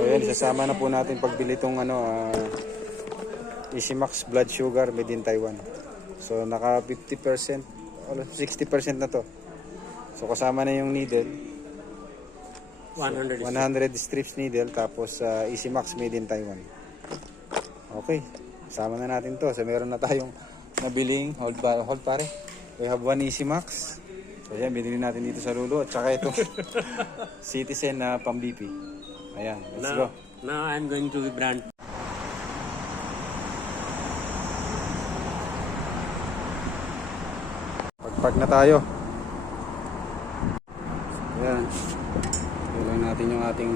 So yan, sasama na po natin pagbili itong ano, ah, Easy Max Blood Sugar made in Taiwan. So naka 50%, or 60% na to. So kasama na yung needle, 100 100 strips needle, tapos ah, Easy Max made in Taiwan. Okay, sama na natin to. So meron na tayong nabiling, hold, pa, hold pare. We have one Easy Max. So yan, binili natin dito sa Lulu. At saka itong Citizen na pang BP. Ayan, let's go. now, now I'm going to the brand. Pagpag na tayo. Ayan. Ilang natin yung ating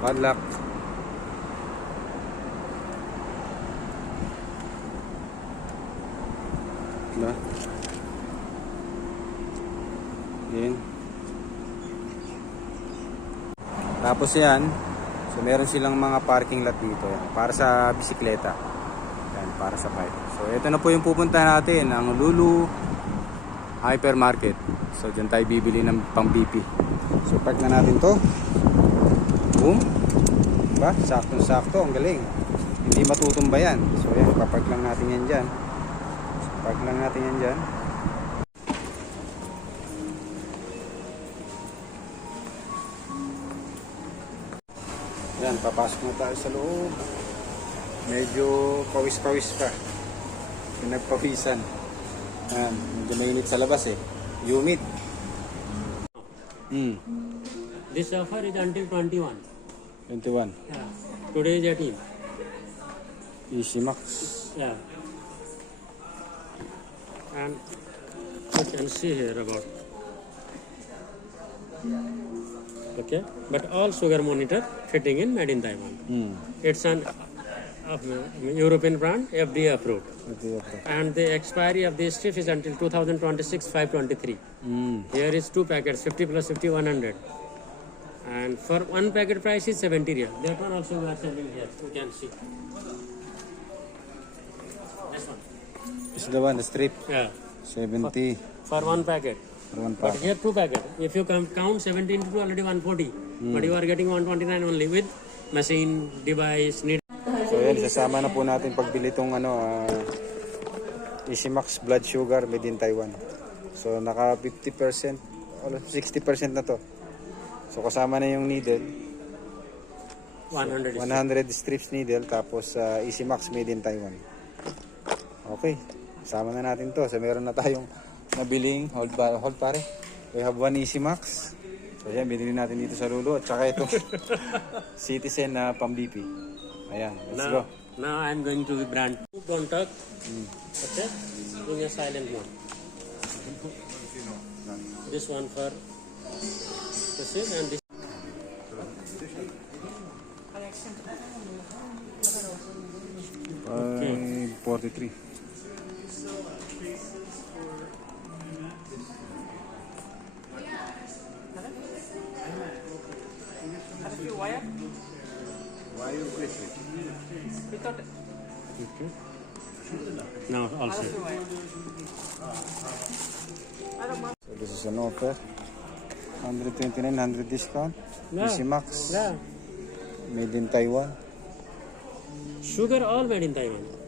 padlock. Diba? Yan. Tapos yan, so meron silang mga parking lot dito yan, para sa bisikleta. Yan, para sa bike. So ito na po yung pupuntahan natin, ang Lulu hypermarket. So dyan tayo bibili ng pang BP. So park na natin to. Boom. Diba? Sakto-sakto. Ang galing. Hindi matutumba yan. So yan, papark lang natin yan dyan. So, park lang natin yan dyan. Papasok na tayo sa loob. Medyo pawis-pawis pa. Pinagpawisan. Yan, medyo mainit sa labas eh. Humid. Hmm, This offer is until 21. 21. Yeah. Today is 18. Easy Max. Yeah. And you can see here about. Okay, but all sugar monitor fitting in made in Taiwan. Hmm. It's an uh, European brand, FDA approved. And the expiry of this strip is until 2026 523. Hmm. Here is two packets, 50 plus 50, 100. And for one packet price is 70 real. That one also we are selling here. You can see. This one. Is the one, the strip. Yeah. 70 For one packet. But here two packet. If you count 17 to already 140. But you are getting 129 only with machine, device, need. So yan, sasama na po natin pagbili itong ano, ah, Easy Max Blood Sugar made in Taiwan. So naka 50%, or 60% na to. So kasama na yung needle, 100. 100 strips needle, tapos ah, Easy Max made in Taiwan. Okay, kasama na natin to. So meron na tayong nabiling, hold, hold pare. We have one Easy Max. So yan, binili natin dito sa Lulu. At saka itong Citizen na pang BP. Ayan, let's go. Now, now I'm going to brand. Don't talk. Okay? In a silent mode. This one for this is and this. Five, 43. Now also. So this is an offer. 129, 100 discount. Yeah. Easy Max. Yeah. Made in Taiwan. Sugar all made in Taiwan.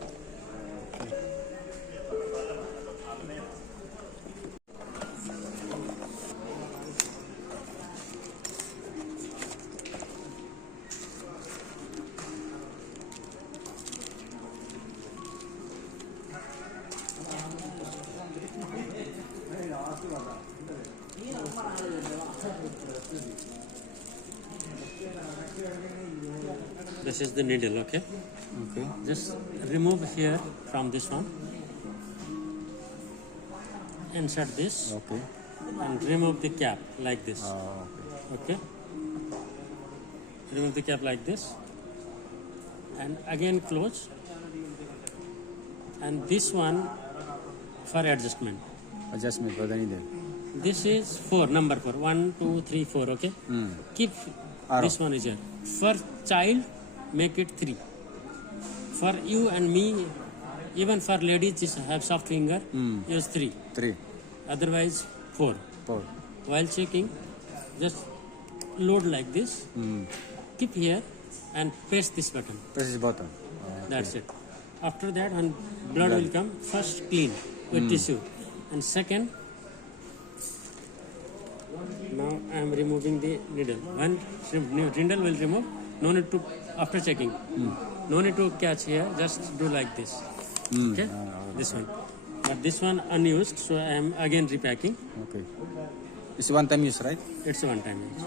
This is the needle, okay? Okay. Just remove here from this one. Insert this Okay. and remove the cap like this. Ah, okay. Okay? Remove the cap like this. And again close. And this one for adjustment. Adjustment for the needle. This is four, number four. One, two, three, four, okay? Mm. Keep Arrow. this one is here. For child, make it three. For you and me, even for ladies, just have soft finger, Mm. use three. Three. Otherwise, four. Four. While checking, just load like this. Mm. Keep here and press this button. Press this button. Okay. That's it. After that, when blood blood, will come, first clean with mm. tissue, and second, now I am removing the needle. When needle will remove, no need to after checking, no need to catch here. Just do like this. Hmm. Okay, this one. But this one unused, so I am again repacking. Okay. It's one time use, right? It's one time use.